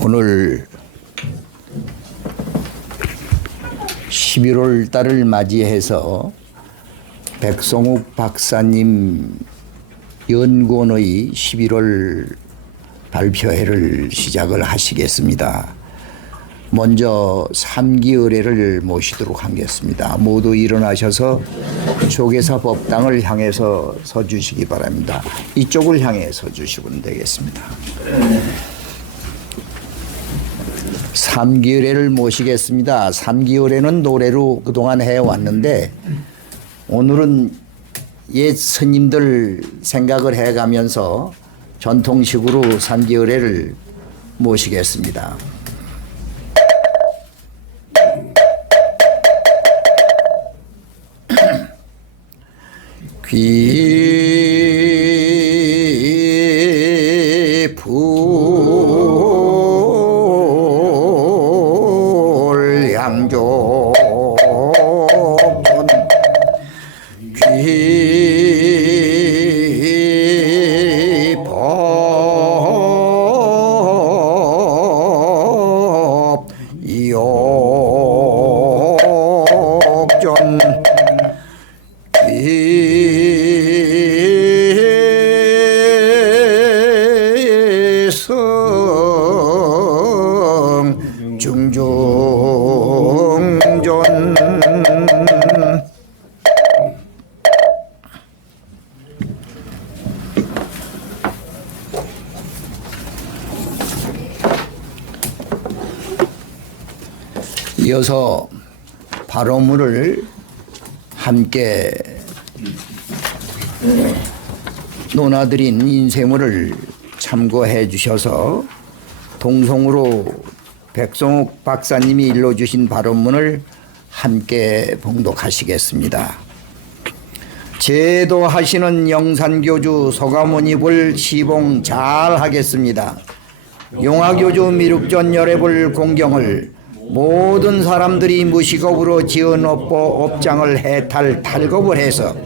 오늘 11월 달을 맞이해서 백송욱 박사님 연구원의 11월 발표회를 시작을 하시겠습니다. 먼저 3기 의례를 모시도록 하겠습니다. 모두 일어나셔서 조계사 법당을 향해서 서주시기 바랍니다. 이쪽을 향해 서주시면 되겠습니다. 3기 의례를 모시겠습니다. 3기 의례는 노래로 그동안 해왔는데 오늘은 옛 스님들 생각을 해가면서 전통식으로 3기 의례를 모시겠습니다. 귀불양조 귀법 이옥전 귀성 중중전 이어서 발언문을 함께 논하드린 인쇄물을 참고해 주셔서 동송으로 백송욱 박사님이 일러주신 발언문을 함께 봉독하시겠습니다. 제도하시는 영산교주 서가모니불 시봉 잘 하겠습니다. 용화교주 미륵전 열애불 공경을 모든 사람들이 무식업으로 지은 업장을 해탈 탈겁을 해서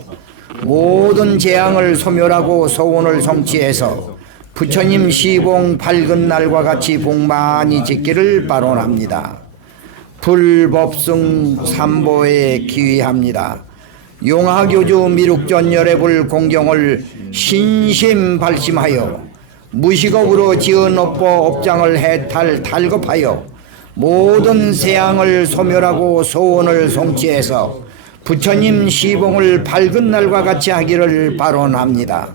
모든 재앙을 소멸하고 소원을 성취해서 부처님 시봉 밝은 날과 같이 복 많이 짓기를 발언합니다. 불법승 삼보에 기위합니다. 용화교주 미륵전 열애불 공경을 신심 발심하여 무식업으로 지은 업장을 해탈 탈겁하여 모든 재앙을 소멸하고 소원을 성취해서 부처님 시봉을 밝은 날과 같이 하기를 발언합니다.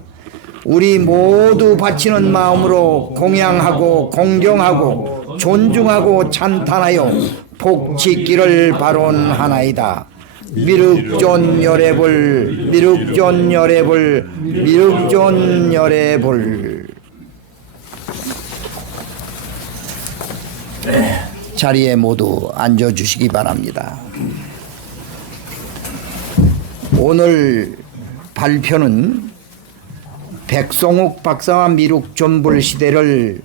우리 모두 바치는 마음으로 공양하고 공경하고 존중하고 찬탄하여 복 짓기를 발언하나이다. 미륵존 열애불 미륵존 열애불 미륵존 열애불. 자리에 모두 앉아주시기 바랍니다. 오늘 발표는 백송욱 박사와 미륵존불 시대를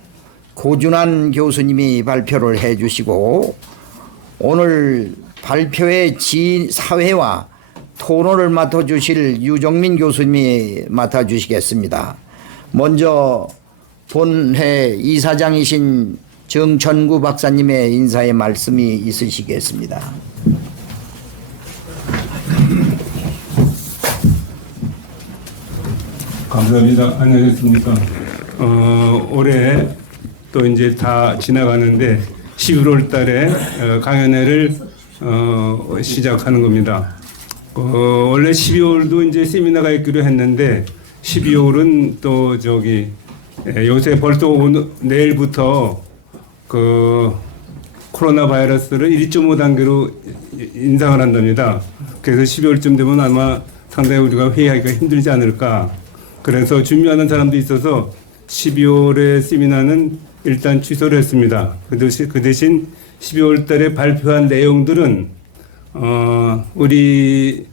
고준환 교수님이 발표를 해주시고 오늘 발표의 사회와 토론을 맡아주실 유정민 교수님이 맡아주시겠습니다. 먼저 본회 이사장이신 정천구 박사님의 인사의 말씀이 있으시겠습니다. 감사합니다. 안녕하십니까. 올해 또 이제 다 지나가는데 11월 달에 강연회를 시작하는 겁니다. 원래 12월도 이제 세미나가 있기로 했는데 12월은 또 요새 벌써 오늘 내일부터 코로나 바이러스를 1.5단계로 인상을 한답니다. 그래서 12월쯤 되면 아마 상당히 우리가 회의하기가 힘들지 않을까. 그래서 준비하는 사람도 있어서 12월에 세미나는 일단 취소를 했습니다. 그 대신 12월 달에 발표한 내용들은 우리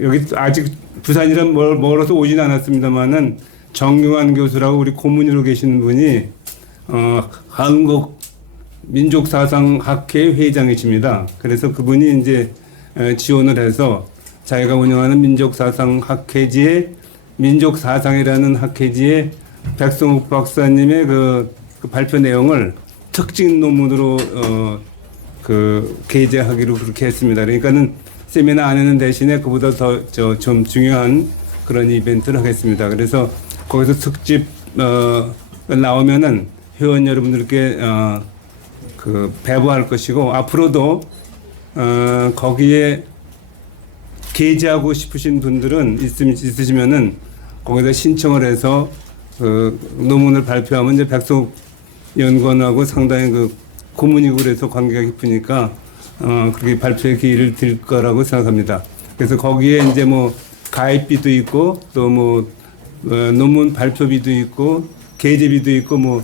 여기 아직 부산이라 멀어서 오진 않았습니다만은 정용환 교수라고 우리 고문으로 계시는 분이 한국 민족사상학회 회장이십니다. 그래서 그분이 이제 지원을 해서 자기가 운영하는 민족사상학회지에 민족사상이라는 학회지에 백성욱 박사님의 그 발표 내용을 특징 논문으로 게재하기로 그렇게 했습니다. 그러니까는 세미나 안에는 대신에 그보다 더 좀 중요한 그런 이벤트를 하겠습니다. 그래서 거기서 특집 나오면은 회원 여러분들께 배부할 것이고 앞으로도 거기에 게재하고 싶으신 분들은 있으시면은 거기다 신청을 해서 논문을 발표하면 이제 백석 연구원하고 상당히 고문이고 그래서 관계가 깊으니까 그렇게 발표의 기회를 드릴 거라고 생각합니다. 그래서 거기에 이제 뭐 가입비도 있고 또 논문 발표비도 있고 게재비도 있고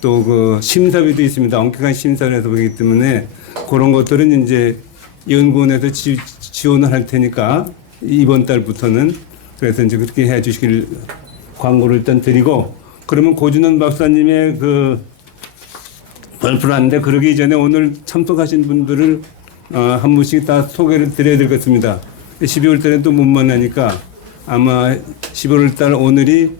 또 심사비도 있습니다. 엄격한 심사를 해서 보기 때문에 그런 것들은 이제 연구원에서 지원을 할 테니까 이번 달부터는 그래서 이제 그렇게 해 주시길 광고를 일단 드리고 그러면 고준원 박사님의 발표를 하는데 그러기 전에 오늘 참석하신 분들을 한 분씩 다 소개를 드려야 될 것 같습니다. 12월 달에 또 못 만나니까 아마 11월 달 오늘이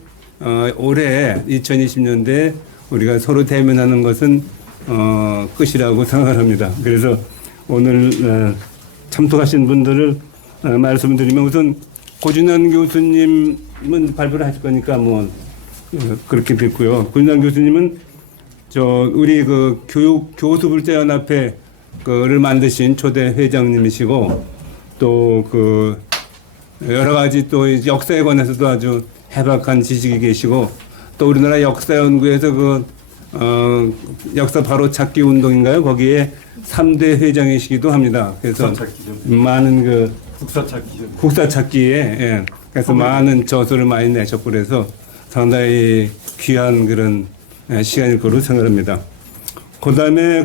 올해 2020년대 우리가 서로 대면하는 것은 끝이라고 생각합니다. 그래서 오늘 참석하신 분들을 말씀드리면 우선 고준환 교수님은 발표를 하실 거니까 그렇게 됐고요. 고준환 교수님은 우리 교수불자연합회 를 만드신 초대 회장님이시고 또 여러 가지 또 역사에 관해서도 아주 해박한 지식이 계시고 또 우리나라 역사 연구에서 역사 바로 찾기 운동인가요? 거기에 3대 회장이시기도 합니다. 그래서 많은 국사 찾기에 그래서 많은 저서를 많이 내셨고 그래서 상당히 귀한 그런 시간일 거로 생각합니다. 그다음에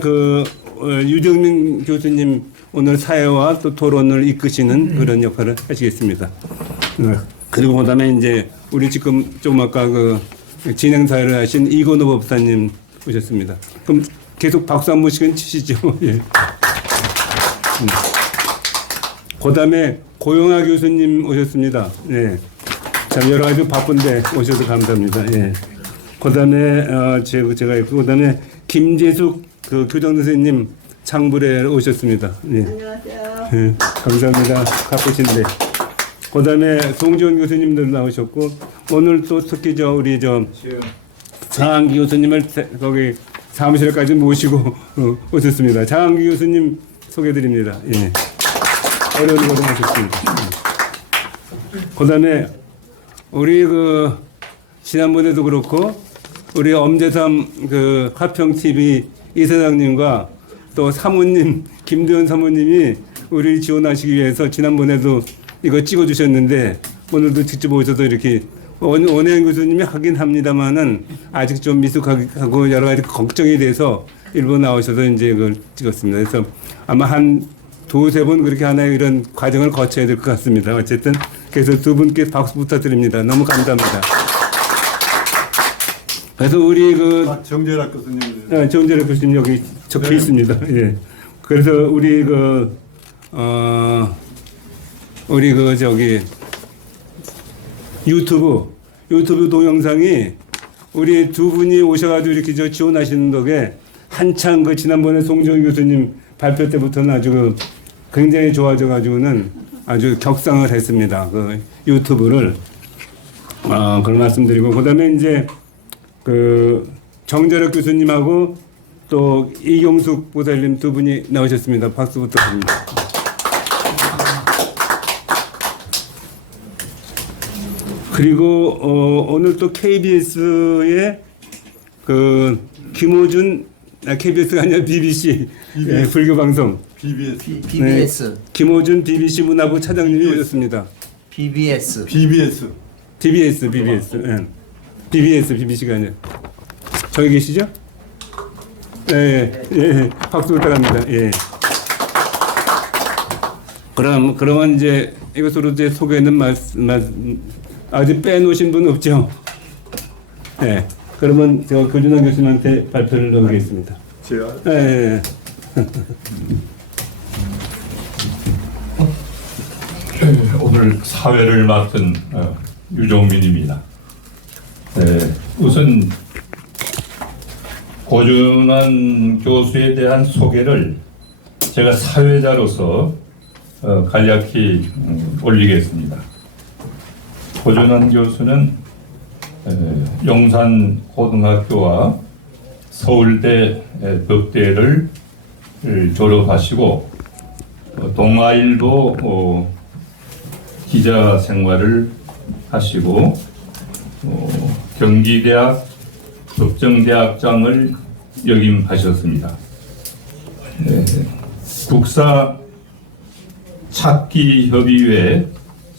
유정민 교수님 오늘 사회와 또 토론을 이끄시는 그런 역할을 하시겠습니다. 그리고 그다음에 이제 우리 지금 좀 아까 진행 사회를 하신 이건호 법사님 오셨습니다. 그럼 계속 박수 한 번씩은 치시죠. 예. 그다음에 고영하 교수님 오셨습니다. 예. 참 여러 가지 바쁜데 오셔서 감사합니다. 예. 그다음에 제가 있고 그다음에 김재숙 교장 선생님 창불에 오셨습니다. 예. 안녕하세요. 예. 감사합니다. 바쁘신데. 그다음에 송지원 교수님들 나오셨고 오늘 또 특히 우리 장한기 교수님을 거기 사무실까지 모시고 오셨습니다. 장한기 교수님 소개드립니다. 예. 어려운 고생하셨습니다. 그다음에 우리 지난번에도 그렇고 우리 엄재삼 화평 TV 이사장님과 또 사모님 김도현 사모님이 우리 지원하시기 위해서 지난번에도 이거 찍어주셨는데 오늘도 직접 오셔서 이렇게 원혜영 교수님이 하긴 합니다만은 아직 좀 미숙하고 여러 가지 걱정이 돼서 일본 나오셔서 이제 그걸 찍었습니다. 그래서 아마 한 두세 번 그렇게 하나의 이런 과정을 거쳐야 될 것 같습니다. 어쨌든 그래서 두 분께 박수 부탁드립니다. 너무 감사합니다. 그래서 우리 정재락 교수님. 정재락 교수님 여기 적혀 있습니다. 예. 그래서 우리 유튜브 동영상이 우리 두 분이 오셔가지고 이렇게 지원하시는 덕에 한창 지난번에 송지원 교수님 발표 때부터는 아주 굉장히 좋아져가지고는 아주 격상을 했습니다. 유튜브를. 그걸 말씀드리고, 그 다음에 이제 정재력 교수님하고 또 이경숙 보살님 두 분이 나오셨습니다. 박수 부탁드립니다. 그리고 오늘 또 KBS의 김호준 KBS가 아니라 BBC, 예, 불교 방송. BBS. BBS. 김호준 BBC 문화부 차장님이 오셨습니다. BBS. BBS. BBS. 예. BBC가 아니라. 저기 계시죠? 예. 박수 부탁합니다. 예. 그러면 이제 이것으로 이제 소개는 아직 빼놓으신 분 없죠? 예. 그러면 제가 고준환 교수님한테 발표를 넣겠습니다. 제가 예. 오늘 사회를 맡은 유종민입니다. 우선 고준환 교수에 대한 소개를 제가 사회자로서 간략히 올리겠습니다. 고준환 교수는 용산고등학교와 서울대 법대를 졸업하시고 동아일보 기자 생활을 하시고 경기대학 법정대학장을 역임하셨습니다. 국사 찾기협의회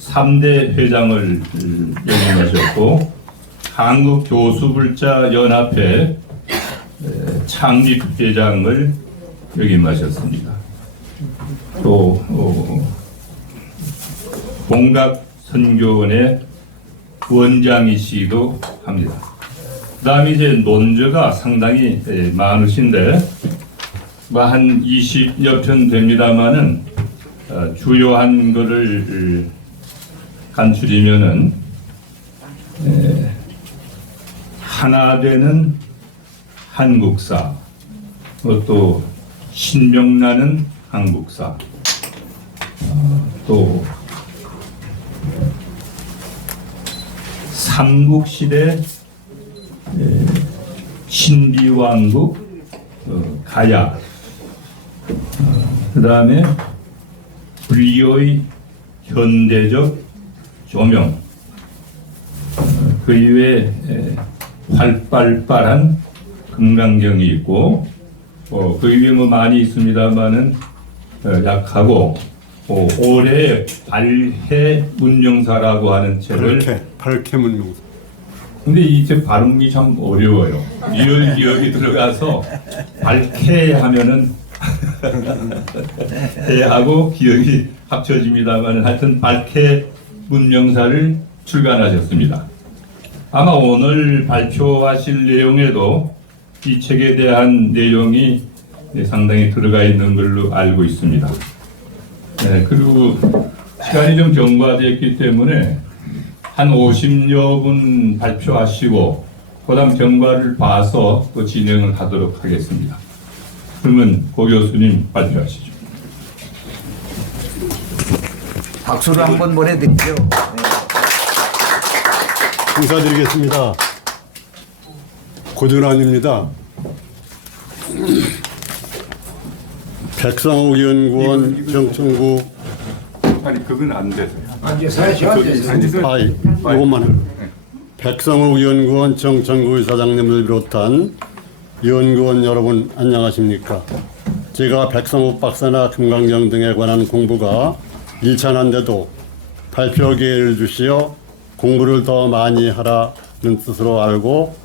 3대 회장을 역임하셨고 한국교수불자연합회 창립회장을 역임하셨습니다. 또 공각선교원의 원장이시기도 합니다. 그 다음에 이제 논저가 상당히 많으신데 한 20여 편 됩니다만은 주요한 거를 간추리면은 하나 되는 한국사, 또 신명나는 한국사, 또 삼국시대 신비왕국 가야, 그 다음에 불교의 현대적 조명, 그 이외에 활발한 금강경이 있고 그 이외에 많이 있습니다만은 약하고 올해 발해 문명사라고 하는 책을 발케 문명사. 근데 이 책 발음이 참 어려워요. 리을 기억이 들어가서 밝게 하면은 해하고 기억이 합쳐집니다만 하여튼 밝게 문명사를 출간하셨습니다. 아마 오늘 발표하실 내용에도 이 책에 대한 내용이 상당히 들어가 있는 걸로 알고 있습니다. 그리고 시간이 좀 경과되었기 때문에 한 50여 분 발표하시고 그다음 경과를 봐서 또 진행을 하도록 하겠습니다. 그러면 고 교수님 발표하시죠. 박수로 한번 보내드리죠. 인사드리겠습니다. 고준환입니다. 백상옥 연구원 정천구. 아니 그건 안 되세요. 이것만 해. 백상옥 연구원 정천구 이사장님을 비롯한 연구원 여러분 안녕하십니까? 제가 백상옥 박사나 금강경 등에 관한 공부가 일천한데도 발표 기회를 주시어 공부를 더 많이 하라는 뜻으로 알고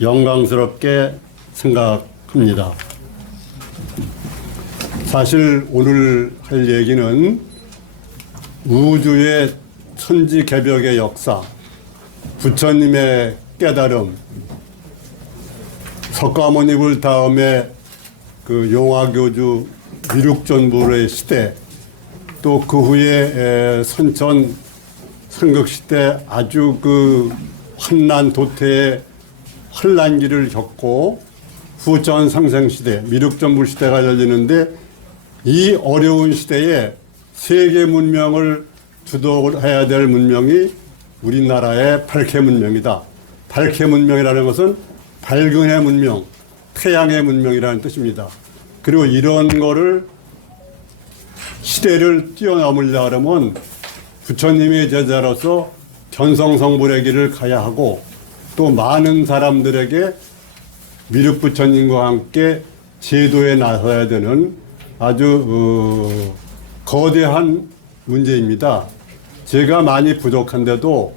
영광스럽게 생각합니다. 사실 오늘 할 얘기는 우주의 천지개벽의 역사, 부처님의 깨달음, 석가모니불 다음에 그 용화교주 미륵존불의 시대, 또 그 후에 선천 삼국시대 아주 그 환난 도태의 환란기를 겪고 후천 상생시대, 미륵존불 시대가 열리는데 이 어려운 시대에 세계 문명을 주도해야 될 문명이 우리나라의 발케 문명이다. 발케 문명이라는 것은 밝은 해 문명, 태양의 문명이라는 뜻입니다. 그리고 이런 거를 시대를 뛰어넘으려고 하면 부처님의 제자로서 견성성불의 길을 가야 하고 또 많은 사람들에게 미륵부처님과 함께 제도에 나서야 되는 아주 거대한 문제입니다. 제가 많이 부족한데도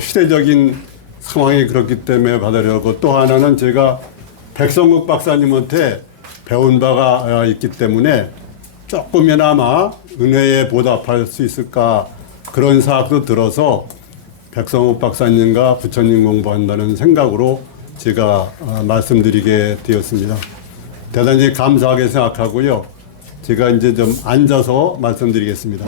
시대적인 상황이 그렇기 때문에 받으려고, 또 하나는 제가 백성국 박사님한테 배운 바가 있기 때문에 조금이나마 은혜에 보답할 수 있을까, 그런 생각도 들어서 백성욱 박사님과 부처님 공부한다는 생각으로 제가 말씀드리게 되었습니다. 대단히 감사하게 생각하고요. 제가 이제 좀 앉아서 말씀드리겠습니다.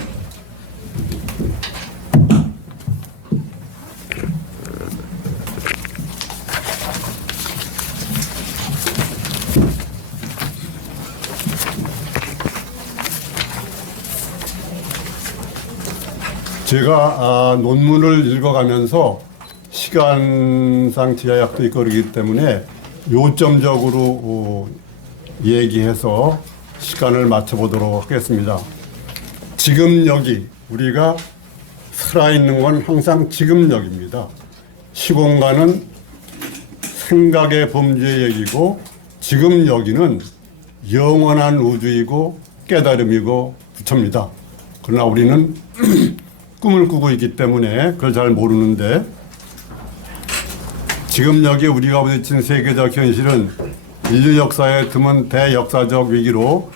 제가 논문을 읽어가면서 시간상 제약도 있고 그러기 때문에 요점적으로 얘기해서 시간을 맞춰보도록 하겠습니다. 지금 여기 우리가 살아있는 건 항상 지금 여기입니다. 시공간은 생각의 범주의 얘기고, 지금 여기는 영원한 우주이고 깨달음이고 부처입니다. 그러나 우리는 꿈을 꾸고 있기 때문에 그걸 잘 모르는데, 지금 여기 우리가 부딪힌 세계적 현실은 인류 역사에 드문 대역사적 위기로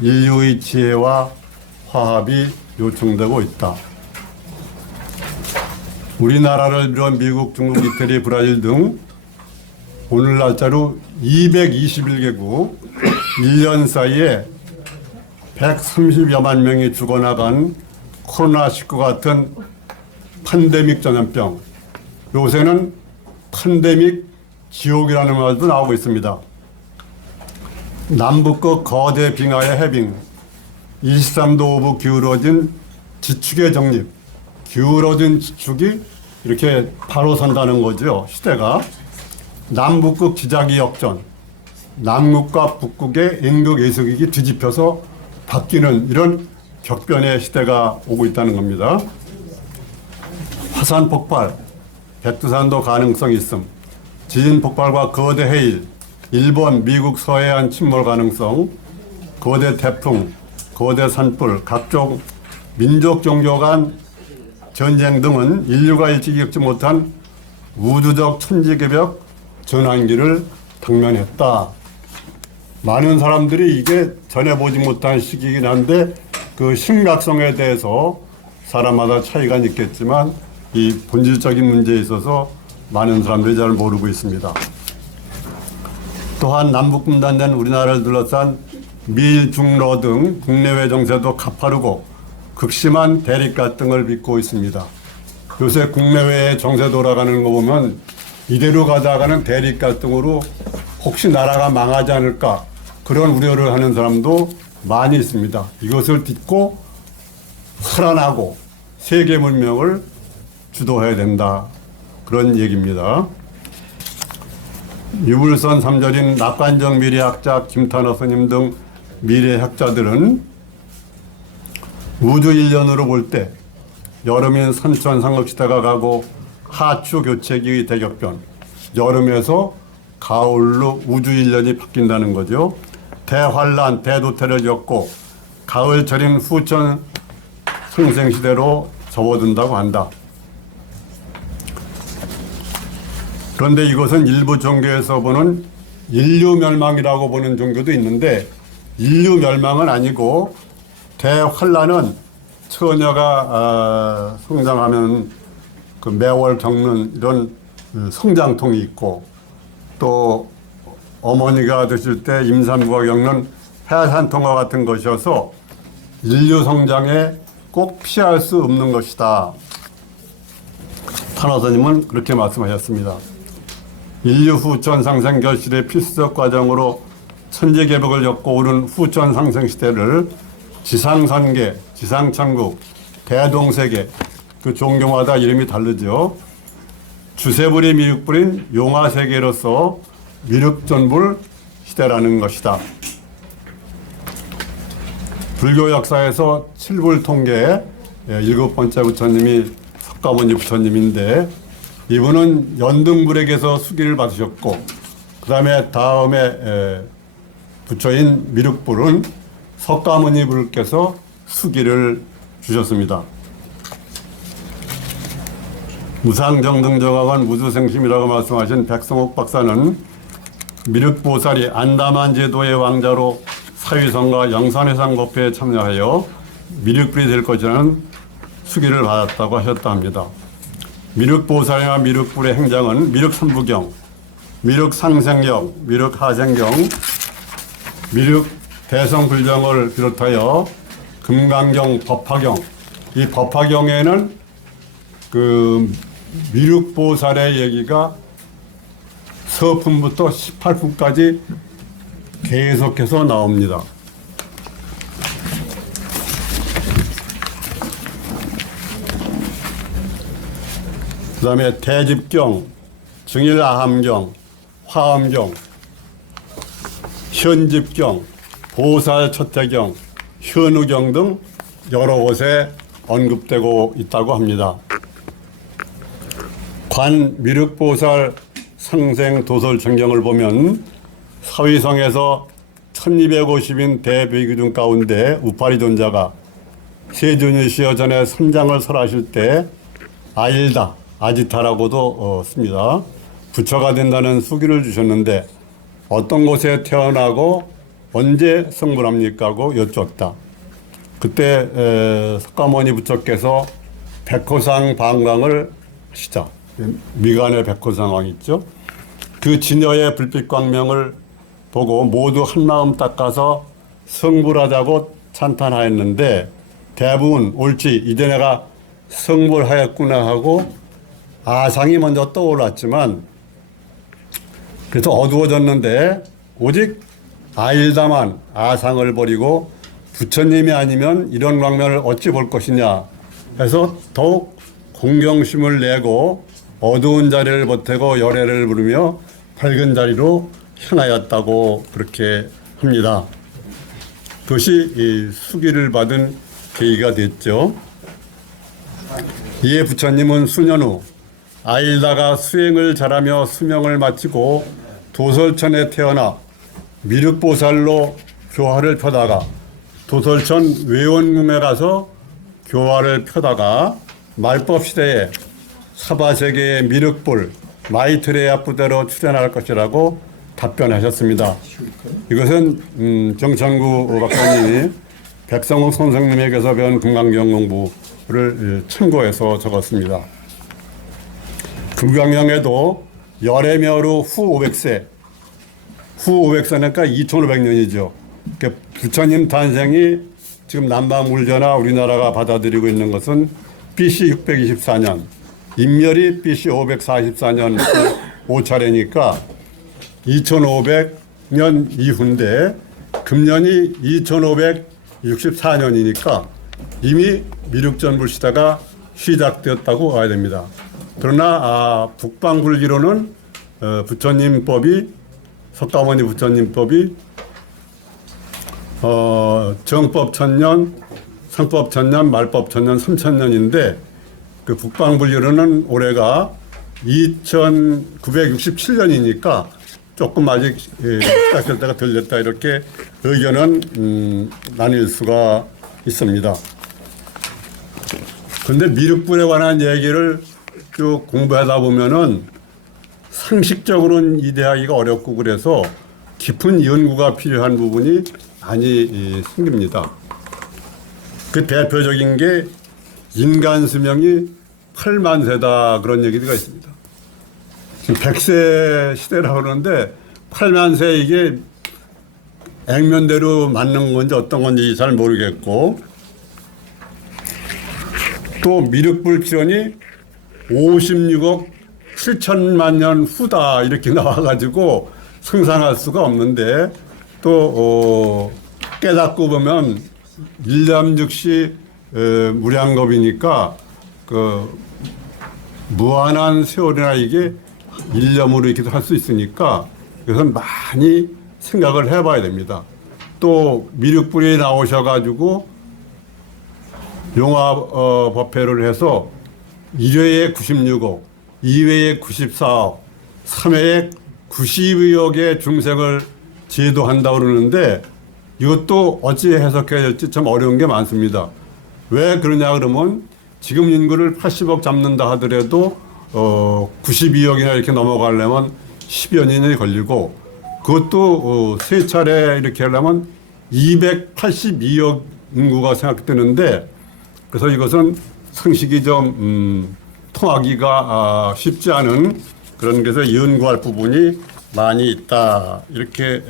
인류의 지혜와 화합이 요청되고 있다. 우리나라를 비롯한 미국, 중국, 이태리, 브라질 등 오늘 날짜로 221개국, 1년 사이에 130여만 명이 죽어나간 코로나19 같은 팬데믹 전염병, 요새는 팬데믹 지옥이라는 말도 나오고 있습니다. 남북극 거대 빙하의 해빙, 23도 오브 기울어진 지축의 정립, 기울어진 지축이 이렇게 바로 선다는 거죠. 시대가 남북극 지자기 역전, 남극과 북극의 인극 예수극이 뒤집혀서 바뀌는 이런 격변의 시대가 오고 있다는 겁니다. 화산 폭발, 백두산도 가능성이 있음, 지진 폭발과 거대 해일, 일본, 미국 서해안 침몰 가능성, 거대 태풍, 거대 산불, 각종 민족 종교 간 전쟁 등은 인류가 일찍 겪지 못한 우주적 천지개벽 전환기를 당면했다. 많은 사람들이 이게 전해보지 못한 시기이긴 한데 그 심각성에 대해서 사람마다 차이가 있겠지만 이 본질적인 문제에 있어서 많은 사람들이 잘 모르고 있습니다. 또한 남북 분단된 우리나라를 둘러싼 미일, 중러 등 국내외 정세도 가파르고 극심한 대립 갈등을 빚고 있습니다. 요새 국내외의 정세 돌아가는 거 보면 이대로 가다가는 대립 갈등으로 혹시 나라가 망하지 않을까, 그런 우려를 하는 사람도 많이 있습니다. 이것을 딛고 살아나고 세계 문명을 주도해야 된다, 그런 얘기입니다. 유불선 3절인 낙관적 미래학자 김탄호 스님 등 미래학자들은 우주 일년으로 볼 때 여름인 선천상극시대가 가고 하추 교체기의 대격변, 여름에서 가을로 우주 일년이 바뀐다는 거죠. 대환란, 대도태를 겪고 가을철인 후천 상생시대로 접어든다고 한다. 그런데 이것은 일부 종교에서 보는 인류 멸망이라고 보는 종교도 있는데, 인류 멸망은 아니고 대환란은 처녀가 성장하면 그 매월 겪는 이런 성장통이 있고, 또 어머니가 되실 때 임산부가 겪는 해산통과 같은 것이어서 인류 성장에 꼭 피할 수 없는 것이다. 탄호스님은 그렇게 말씀하셨습니다. 인류 후천 상생 결실의 필수적 과정으로 천지개벽을 겪고 오른 후천 상생 시대를 지상선계, 지상천국, 대동세계, 그 종교마다 이름이 다르죠. 주세불이 미륵불인 용화세계로서 미륵전불 시대라는 것이다. 불교 역사에서 칠불 통계 7번째 부처님이 석가모니 부처님인데, 이분은 연등불에게서 수기를 받으셨고, 그 다음에 부처인 미륵불은 석가모니 불께서 수기를 주셨습니다. 무상정등정학원 무주생심이라고 말씀하신 백성옥 박사는 미륵보살이 안다만 제도의 왕자로 사위성과 영산회상 법회에 참여하여 미륵불이 될 것이라는 수기를 받았다고 하셨다 합니다. 미륵보살이나 미륵불의 행장은 미륵삼부경, 미륵상생경, 미륵하생경, 미륵대성불경을 비롯하여 금강경, 법화경, 이 법화경에는 그 미륵보살의 얘기가 서품부터 18품까지 계속해서 나옵니다. 그 다음에 대집경, 증일아함경, 화엄경, 현집경, 보살처태경, 현우경 등 여러 곳에 언급되고 있다고 합니다. 관 미륵보살 상생 도설천경을 보면 사위성에서 1250인 대비규중 가운데 우파리존자가 세존이시여 전에 선장을 설하실 때 아일다, 아지타라고도 씁니다. 부처가 된다는 수기를 주셨는데 어떤 곳에 태어나고 언제 성불합니까? 하고 여쭙다. 그때 석가모니 부처께서 백호상 방광을 하시자. 미간의 백호상왕 있죠. 그 진여의 불빛광명을 보고 모두 한마음 닦아서 성불하자고 찬탄하였는데 대부분 옳지 이제 내가 성불하였구나 하고 아상이 먼저 떠올랐지만 그래서 어두워졌는데 오직 아일다만 아상을 버리고 부처님이 아니면 이런 광명을 어찌 볼 것이냐 해서 더욱 공경심을 내고 어두운 자리를 보태고 열애를 부르며 밝은 자리로 향하였다고 그렇게 합니다. 그것이 이 수기를 받은 계기가 됐죠. 이에 부처님은 수년 후 아일다가 수행을 잘하며 수명을 마치고 도솔천에 태어나 미륵보살로 교화를 펴다가 도솔천 외원궁에 가서 교화를 펴다가 말법 시대에 사바세계의 미륵불 마이트레야 부대로 출연할 것이라고 답변하셨습니다. 이것은 정천구 박사님이 백성욱 선생님에게서 배운 금강경 공부를 참고해서 적었습니다. 금강경에도 열애멸후 후 500세, 후 500세니까 2500년이죠. 그러니까 부처님 탄생이 지금 남방불교나 우리나라가 받아들이고 있는 것은 BC 624년, 인멸이 BC 544년 5차례니까 2500년 이후인데 금년이 2564년이니까 이미 미륵전불 시대가 시작되었다고 봐야 됩니다. 그러나 북방불기로는 부처님법이 석가모니 부처님법이 정법 1000년, 상법 1000년, 말법 1000년, 3000년인데 그 북방불교로는 올해가 2967년이니까 조금 아직 시작될 때가 덜 됐다 이렇게 의견은 나뉠 수가 있습니다. 그런데 미륵불에 관한 얘기를 쭉 공부하다 보면은 상식적으로는 이해하기가 어렵고 그래서 깊은 연구가 필요한 부분이 많이 생깁니다. 그 대표적인 게 인간 수명이 8만 세다 그런 얘기가 있습니다. 지금 100세 시대라고 그러는데 8만 세 이게 액면대로 맞는 건지 어떤 건지 잘 모르겠고 또 미륵불 기원이 56억 7천만 년 후다 이렇게 나와가지고 상상할 수가 없는데 또 깨닫고 보면 일념 즉시 무량겁이니까 그 무한한 세월이나 이게 일념으로 이렇게 할 수 있으니까 그것은 많이 생각을 해봐야 됩니다. 또 미륵불이 나오셔가지고 용화 법회를 해서 1회에 96억, 2회에 94억, 3회에 92억의 중생을 제도한다고 그러는데 이것도 어찌 해석해야 될지 참 어려운 게 많습니다. 왜 그러냐 그러면 지금 인구를 80억 잡는다 하더라도 92억이나 이렇게 넘어가려면 10여 년이 걸리고 그것도 세 차례 이렇게 하려면 282억 인구가 생각되는데 그래서 이것은 상식이 좀 통하기가 쉽지 않은 그런 것에서 연구할 부분이 많이 있다 이렇게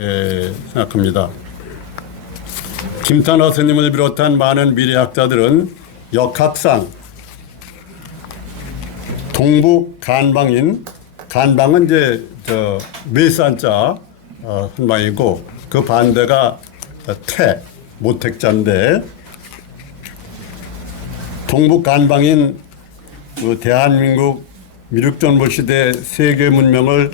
생각합니다. 김탄호 스님을 비롯한 많은 미래학자들은 역학상 동북 간방인 간방은 이제 매산자 한방이고 그 반대가 모택자인데 동북 간방인 대한민국 미륵전보 시대 세계 문명을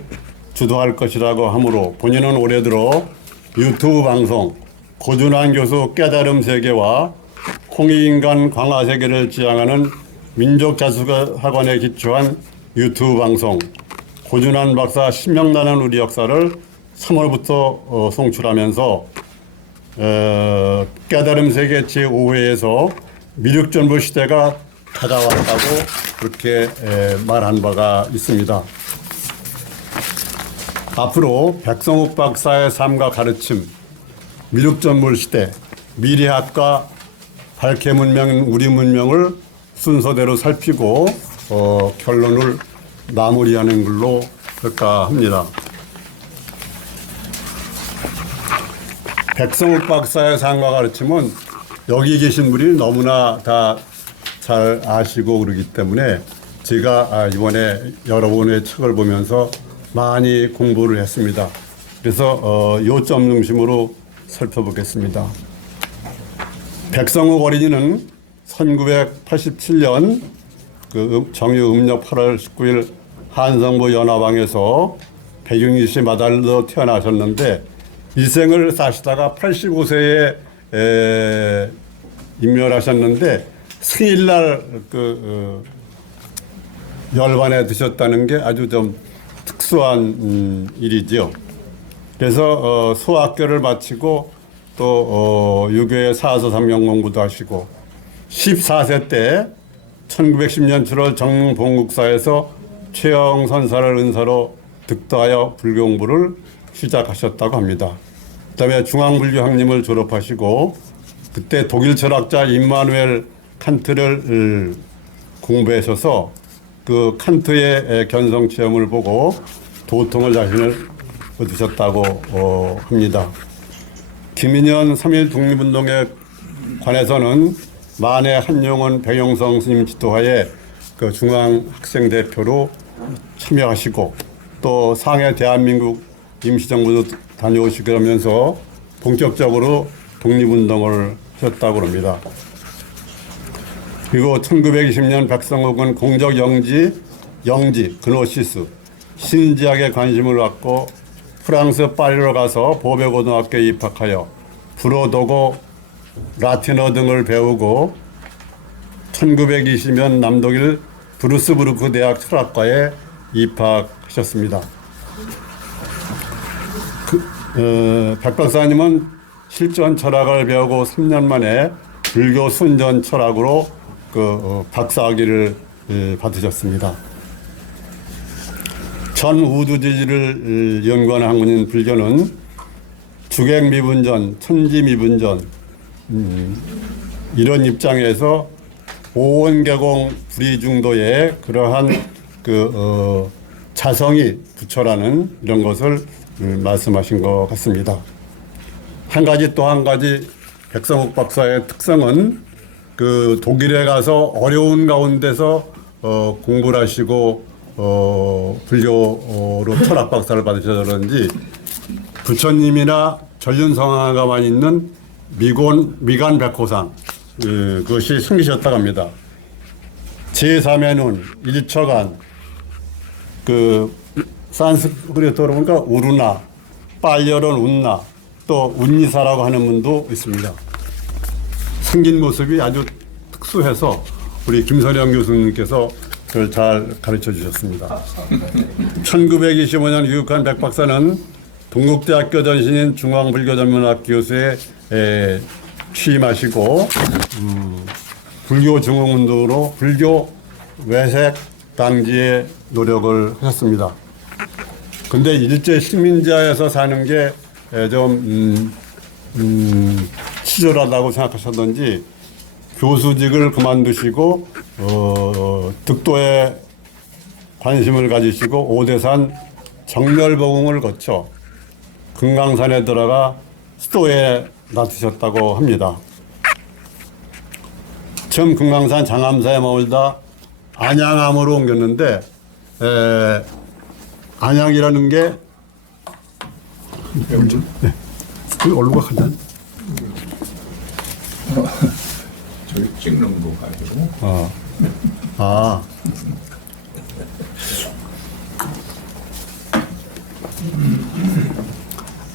주도할 것이라고 하므로 본인은 올해 들어 유튜브 방송 고준환 교수 깨달음 세계와 홍익인간 강화 세계를 지향하는 민족자수학원에 기초한 유튜브 방송 고준환 박사 신명나는 우리 역사를 3월부터 송출하면서 깨달음 세계 제5회에서 미륵전보 시대가 다가왔다고 그렇게 말한 바가 있습니다. 앞으로 백성욱 박사의 삶과 가르침, 미륵전보 시대, 미래학과 발해 문명, 우리 문명을 순서대로 살피고 결론을 마무리하는 걸로 할까 합니다. 백성욱 박사의 삶과 가르침은 여기 계신 분이 너무나 다 잘 아시고 그러기 때문에 제가 이번에 여러분의 책을 보면서 많이 공부를 했습니다. 그래서 요점 중심으로 살펴보겠습니다. 백성욱 어린이는 1987년 그 정유 음력 8월 19일 한성부 연화방에서 백윤희씨 마달로 태어나셨는데 일생을 사시다가 85세에 임멸하셨는데 생일날 열반에 드셨다는 게 아주 좀 특수한 일이죠. 그래서 소학교를 마치고 또 유교의 사서 삼경 공부도 하시고 14세 때 1910년 7월 정릉 봉국사에서 최영 선사를 은사로 득도하여 불교 공부를 시작하셨다고 합니다. 그다음에 중앙불교 학림을 졸업하시고 그때 독일 철학자 임마누엘 칸트를 공부하셔서 그 칸트의 견성 체험을 보고 도통을 자신을 얻으셨다고 합니다. 김인현 3.1 독립운동에 관해서는 만해 한용원 백용성 스님 지도하에 그 중앙학생대표로 참여하시고 또 상해 대한민국 임시정부도 다녀오시고 그러면서 본격적으로 독립운동을 하셨다고 합니다. 그리고 1920년 백성욱은 공적 영지 그노시스 신지학에 관심을 갖고 프랑스 파리로 가서 보배고등학교에 입학하여 불어도고 라틴어 등을 배우고 1920년 남독일 브루스부르크 대학 철학과에 입학하셨습니다. 백 박사님은 실전 철학을 배우고 3년 만에 불교 순전 철학으로 박사학위를 받으셨습니다. 전우두지를 연구하는 학문인 불교는 주객미분전, 천지미분전 이런 입장에서 오원계공 불이중도에 그러한 자성이 부처라는 이런 것을 말씀하신 것 같습니다. 또 한 가지 백성욱 박사의 특성은 독일에 가서 어려운 가운데서 공부를 하시고 불교로 철학 박사를 받으셔서 그런지 부처님이나 전륜성화가만 있는 미간 백호상 그것이 숨기셨다고 합니다. 제3의 눈, 일처간 산스크리트어로 보니까 우루나, 빨려론 운나, 또 운니사라고 하는 분도 있습니다. 생긴 모습이 아주 특수해서 우리 김선영 교수님께서 그걸 잘 가르쳐 주셨습니다. 1925년 유익한 백 박사는 동국대학교 전신인 중앙불교전문학 교수에 취임하시고 불교 증흥운동으로 불교 외색 방지에 노력을 하셨습니다. 근데 일제 식민지하에서 사는 게 좀 치졸하다고 생각하셨던지 교수직을 그만두시고 득도에 관심을 가지시고 오대산 정멸보궁을 거쳐 금강산에 들어가 수도에 놔두셨다고 합니다. 처음 금강산 장암사에 머물다 안양암으로 옮겼는데 안양이라는 게 그 얼굴가 간단. 저기 찍는 거 가지고.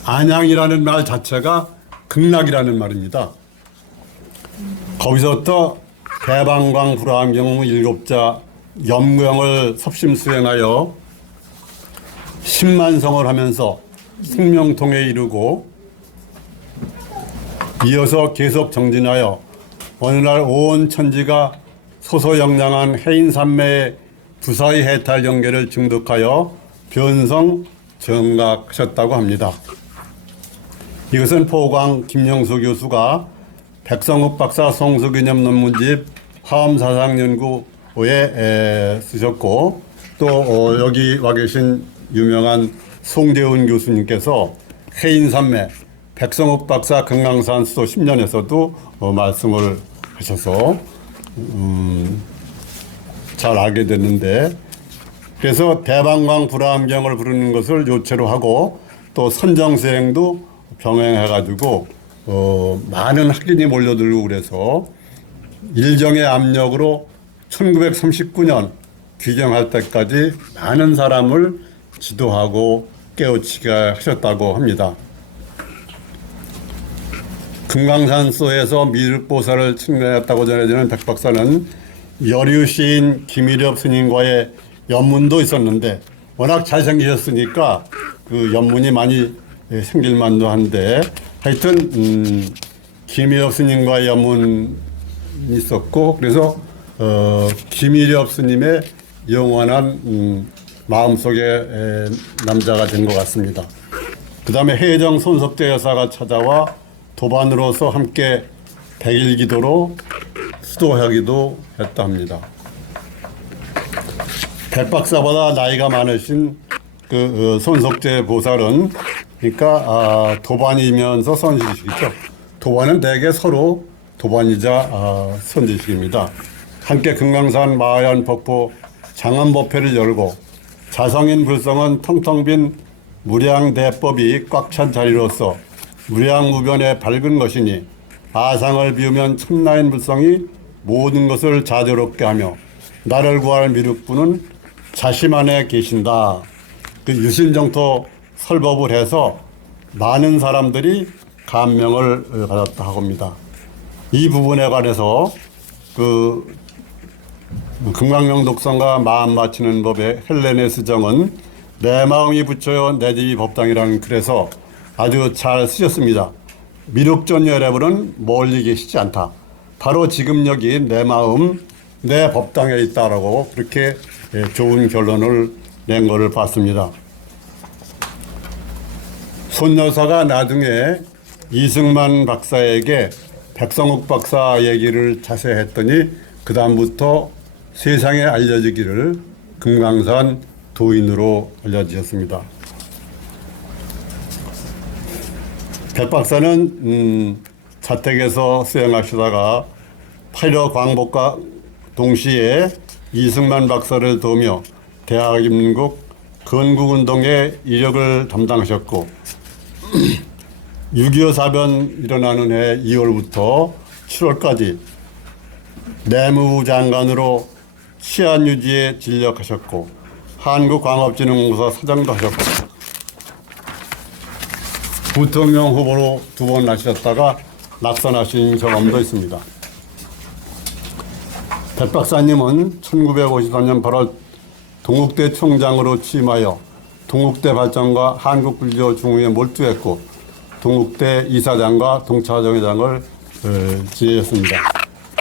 안양이라는 말 자체가 극락이라는 말입니다. 거기서부터 대방광 불암경 일곱자 염경을 섭심 수행하여 10만성을 하면서 승명통에 이르고 이어서 계속 정진하여 어느 날 온 천지가 소소영량한 해인산매의 부사의 해탈 경계를 증득하여 변성 정각하셨다고 합니다. 이것은 포광 김영수 교수가 백성욱 박사 성수기념 논문집 화엄사상연구에 쓰셨고 또 여기 와 계신 유명한 송재훈 교수님께서 해인산매 백성욱 박사 금강산 수도 10년에서도 말씀을 하셔서 잘 알게 됐는데 그래서 대방광 불암경을 부르는 것을 요체로 하고 또 선정수행도 병행해가지고 많은 학인이 몰려들고 그래서 일정의 압력으로 1939년 귀경할 때까지 많은 사람을 지도하고 깨우치게 하셨다고 합니다. 금강산소에서 미륵보살을 측량했다고 전해지는 백박사는 여류시인 김일엽 스님과의 연문도 있었는데 워낙 잘생기셨으니까 그 연문이 많이 생길 만도 한데 하여튼 김일엽 스님과의 연문이 있었고 그래서 김일엽 스님의 영원한 마음속의 남자가 된 것 같습니다. 그 다음에 해정 손석대 여사가 찾아와 도반으로서 함께 백일기도로 수도하기도 했다 합니다. 백박사보다 나이가 많으신 그 손석재 보살은 그러니까 도반이면서 선지식이죠. 도반은 대개 서로 도반이자 선지식입니다. 함께 금강산 마하연 폭포 장엄법회를 열고 자성인 불성은 텅텅 빈 무량대법이 꽉 찬 자리로서 무량무변에 밝은 것이니 아상을 비우면 참나인 불성이 모든 것을 자조롭게 하며 나를 구할 미륵부는 자심 안에 계신다. 그 유신정토 설법을 해서 많은 사람들이 감명을 받았다 합니다. 이 부분에 관해서 그 금강경 독성과 마음 맞추는 법의 헬레네스 정은 내 마음이 부처여 내 집이 법당이라는 글에서 아주 잘 쓰셨습니다. 미륵존 여러분은 멀리 계시지 않다. 바로 지금 여기 내 마음, 내 법당에 있다라고 그렇게 좋은 결론을 낸 것을 봤습니다. 손 여사가 나중에 이승만 박사에게 백성욱 박사 얘기를 자세히 했더니 그 다음부터 세상에 알려지기를 금강산 도인으로 알려지셨습니다. 백 박사는 자택에서 수행하시다가 8.15 광복과 동시에 이승만 박사를 도우며 대한민국 건국운동의 이력을 담당하셨고 6.25 사변 일어나는 해 2월부터 7월까지 내무부 장관으로 치안 유지에 진력하셨고 한국광업진흥공사 사장도 하셨고 부통령 후보로 2번 나셨다가 낙선하신 경험도 있습니다. 백 박사님은 1953년 8월 동국대 총장으로 취임하여 동국대 발전과 한국불교 중흥에 몰두했고 동국대 이사장과 동차정회장을 지냈습니다.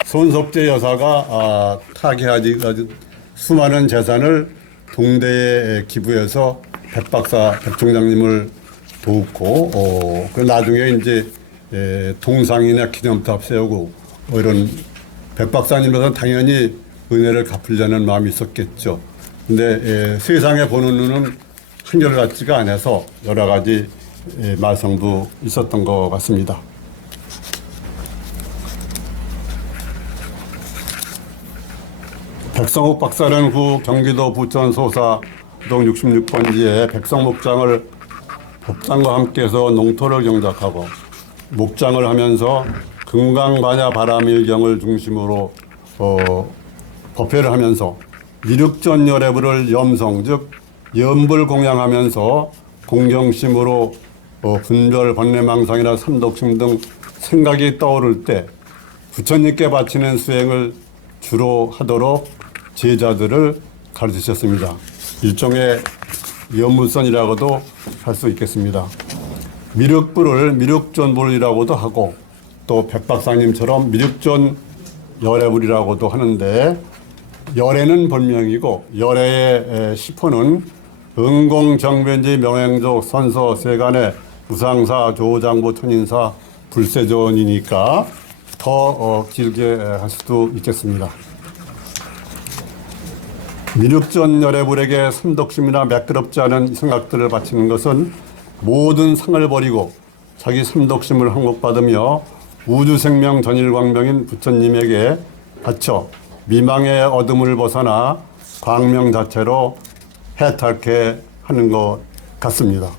손석재 여사가 타계하지 수많은 재산을 동대에 기부해서 백 박사, 백 총장님을 도웠고, 그 나중에 이제 동상이나 기념탑 세우고 이런 백 박사님으로서는 당연히 은혜를 갚으려는 마음이 있었겠죠. 근데 세상에 보는 눈은 한결같지가 않아서 여러 가지 말썽도 있었던 것 같습니다. 백성욱 박사는 후 경기도 부천 소사동 66번지에 백성목장을 법당과 함께해서 농토를 경작하고 목장을 하면서 금강반야 바람일경을 중심으로 법회를 하면서 미륵전 열애부를 염성 즉 염불 공양하면서 공경심으로 분별 번뇌망상이나 삼독심 등 생각이 떠오를 때 부처님께 바치는 수행을 주로 하도록 제자들을 가르치셨습니다. 일종의 연무선이라고도 할 수 있겠습니다. 미륵불을 미륵전불이라고도 하고 또 백박사님처럼 미륵전 열애불이라고도 하는데 열애는 본명이고 열애의 시포는 응공정변지 명행족 선서 세간의 무상사 조장부 천인사 불세존이니까 더 길게 할 수도 있겠습니다. 미륵전 열애불에게 삼독심이나 매끄럽지 않은 생각들을 바치는 것은 모든 상을 버리고 자기 삼독심을 항복받으며 우주생명 전일광명인 부처님에게 바쳐 미망의 어둠을 벗어나 광명 자체로 해탈케 하는 것 같습니다.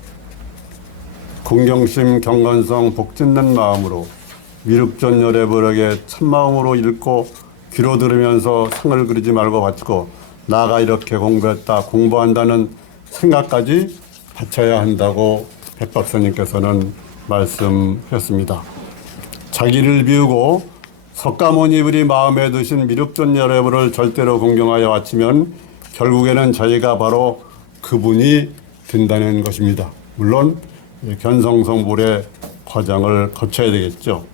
공경심, 경건성, 복짓는 마음으로 미륵전 열애불에게 참마음으로 읽고 귀로 들으면서 상을 그리지 말고 바치고 나가 이렇게 공부했다, 공부한다는 생각까지 바쳐야 한다고 백 박사님께서는 말씀하셨습니다. 자기를 비우고 석가모니불이 마음에 드신 미륵전 열애불을 절대로 공경하여 바치면 결국에는 자기가 바로 그분이 된다는 것입니다. 물론 견성성불의 과정을 거쳐야 되겠죠.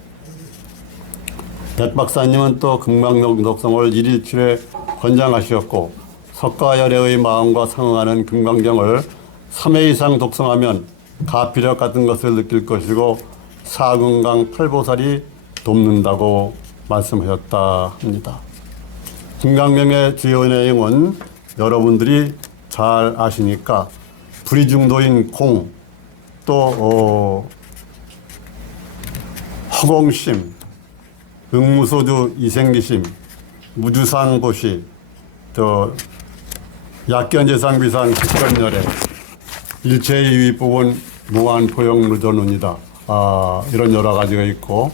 백 박사님은 또 금강경독성을 1일치에 권장하셨고 석가열애의 마음과 상응하는 금강경을 3회 이상 독성하면 가피력 같은 것을 느낄 것이고 사금강 팔보살이 돕는다고 말씀하셨다 합니다. 금강경의 주요 내용은 여러분들이 잘 아시니까 불이중도인 공, 또 허공심, 응무소주 이생기심, 무주상보시, 또 약견재상비상 식견열애, 일체의 위법은 무한포용루전운이다. 이런 여러 가지가 있고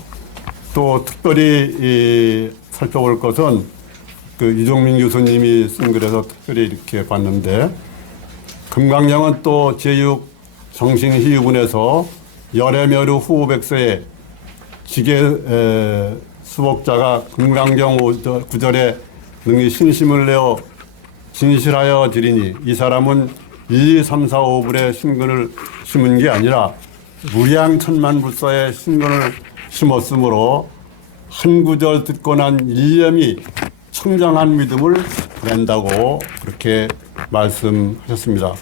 또 특별히 살펴볼 것은 그 유종민 교수님이 쓴 글에서 특별히 이렇게 봤는데 금강경은 또 제6 정신희유분에서 열애멸후 후백세에 지계 수복자가 금강경 9절에 능히 신심을 내어 진실하여 드리니 이 사람은 1, 2, 3, 4, 5불의 신근을 심은 게 아니라 무량천만불사의 신근을 심었으므로 한 구절 듣고 난 일념이 청정한 믿음을 낸다고 그렇게 말씀하셨습니다.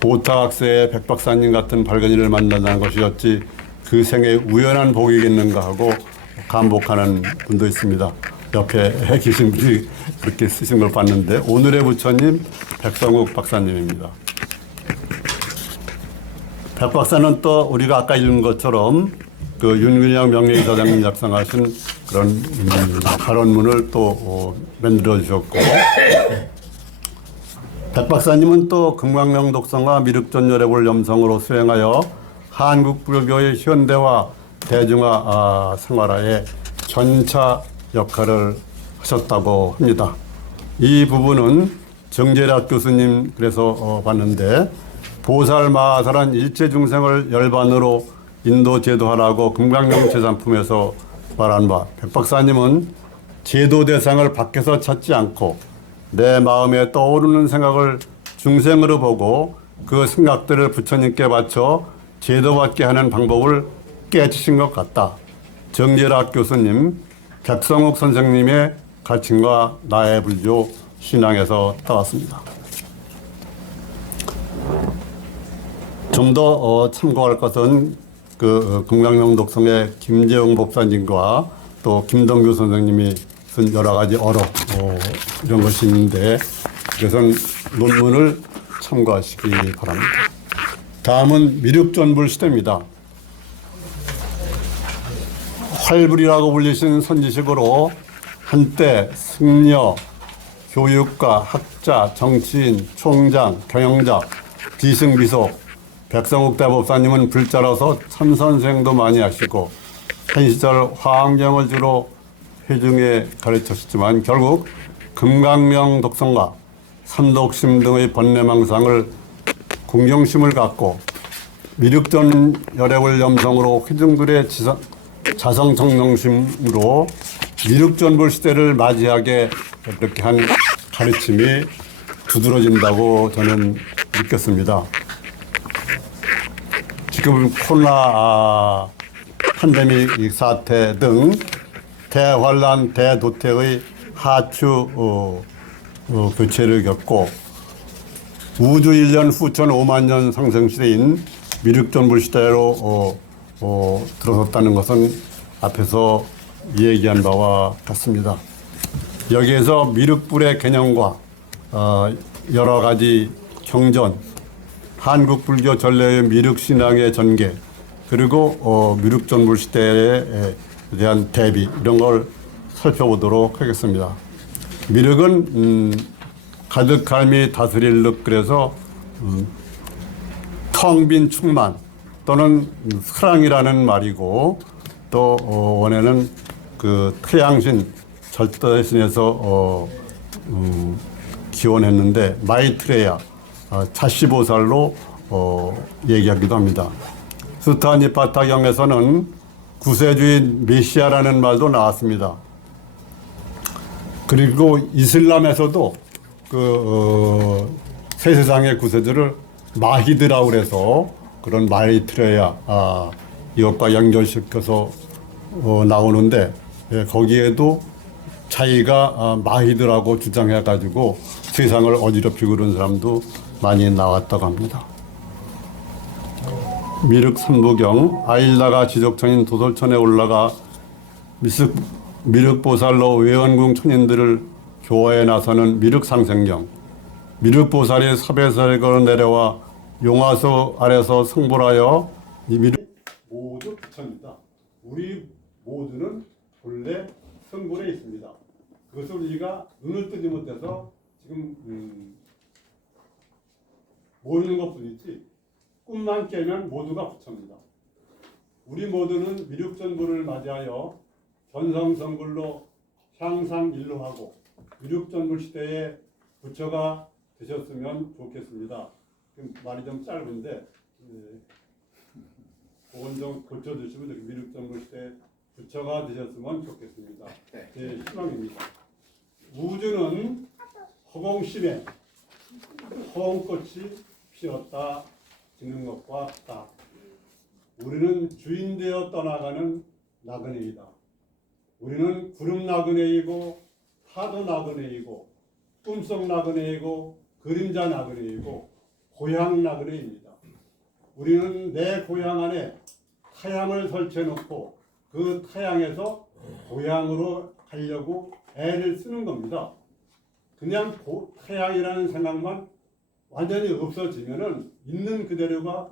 보타학세의 백박사님 같은 발견이를 만난다는 것이었지 그 생에 우연한 복이겠는가 하고 감복하는 분도 있습니다. 옆에 계신 분이 그렇게 쓰신 걸 봤는데 오늘의 부처님 백성욱 박사님입니다. 백 박사는 또 우리가 아까 읽은 것처럼 그 윤근영 명예이사장님 작성하신 그런 발언문을 또 만들어 주셨고 백 박사님은 또 금강경 독성과 미륵전 열애불 염성으로 수행하여 한국 불교의 현대화 대중화 생활화에 전차 역할을 하셨다고 합니다. 이 부분은 정재락 교수님 그래서 봤는데 보살 마하살은 일체 중생을 열반으로 인도 제도하라고 금강경 제산품에서 말한 바 백 박사님은 제도 대상을 밖에서 찾지 않고 내 마음에 떠오르는 생각을 중생으로 보고 그 생각들을 부처님께 바쳐 제도받게 하는 방법을 깨치신 것 같다. 정재락 교수님, 백성욱 선생님의 가칭과 나의 불교 신앙에서 따왔습니다. 좀 더 참고할 것은 그 금강명 독성의 김재웅 법사님과 또 김동규 선생님이 쓴 여러 가지 이런 것이 있는데 그것은 논문을 참고하시기 바랍니다. 다음은 미륵전불 시대입니다. 활불이라고 불리신 선지식으로 한때 승려, 교육가, 학자, 정치인, 총장, 경영자, 비승비속, 백성욱 대법사님은 불자라서 참선생도 많이 하시고 한 시절 화엄경을 주로 회중에 가르쳤지만 결국 금강명 독성과 삼독심 등의 번뇌망상을 궁경심을 갖고 미륵전 열애을 염성으로 회중들의 자성청정심으로 미륵전불 시대를 맞이하게 그렇게 한 가르침이 두드러진다고 저는 느꼈습니다. 지금 코로나 팬데믹 사태 등 대환란, 대도태의 하추 교체를 겪고 우주 1년 후천 5만 년 상승시대인 미륵전불 시대로 들어섰다는 것은 앞에서 얘기한 바와 같습니다. 여기에서 미륵불의 개념과 여러 가지 경전, 한국 불교 전례의 미륵신앙의 전개, 그리고 미륵전불 시대에 대한 대비 이런 걸 살펴보도록 하겠습니다. 미륵은 가득함이 다스릴 륵, 그래서 텅 빈 충만 또는 사랑이라는 말이고 또 원에는 그 태양신 절대신에서 기원했는데 마이트레야 자시보살로 얘기하기도 합니다. 스타니파타경에서는 구세주인 메시아라는 말도 나왔습니다. 그리고 이슬람에서도 새 세상의 구세주를 마히드라고 그래서 그런 마이트레야 이것과 연결시켜서 나오는데 거기에도 자기가 마히드라고 주장해가지고 세상을 어지럽히고 그런 사람도 많이 나왔다고 합니다. 미륵 삼부경, 아일라가 지적천인 도솔천에 올라가 미륵보살로 외원궁 천인들을 교화에 나서는 미륵상생경, 미륵보살이 삽에서 걸어 내려와 용화소 아래서 승불하여 이 미륵 모두 부처입니다. 우리 모두는 본래 성불에 있습니다. 그것을 우리가 눈을 뜨지 못해서 지금 모르는 것뿐이지 꿈만 깨면 모두가 부처입니다. 우리 모두는 미륵전불을 맞이하여 전성성불로 향상일로하고 미륵전불 시대에 부처가 되셨으면 좋겠습니다. 말이 좀 짧은데 그건 좀 고쳐주시면 미륵전불 시대에 부처가 되셨으면 좋겠습니다. 제 희망입니다. 우주는 허공심에 허공꽃이 피었다 지는 것과 같다. 우리는 주인되어 떠나가는 나그네이다. 우리는 구름 나그네이고 파도 나그네이고 꿈속 나그네이고 그림자 나그네이고 고향 나그네입니다. 우리는 내 고향 안에 타양을 설치해 놓고 그 타양에서 고향으로 가려고 애를 쓰는 겁니다. 그냥 타양이라는 생각만 완전히 없어지면은 있는 그대로가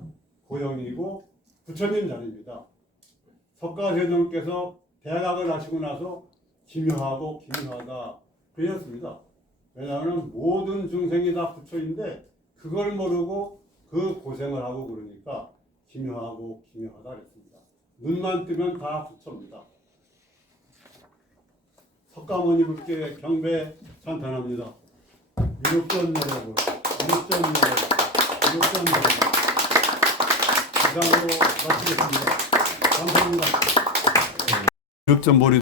고향이고 부처님 자리입니다. 석가세존께서 대각을 하시고 나서 기묘하고 기묘하다 그러셨습니다. 왜냐하면 모든 중생이 다 부처인데 그걸 모르고 그 고생을 하고 그러니까 기묘하고 기묘하다 그랬습니다. 눈만 뜨면 다 부처입니다. 석가모니분께 경배 찬탄합니다. 미륵전 여러분, 미륵전 여러분, 미륵전 여러분. 이상으로 마치겠습니다. 감사합니다. 미륵전불이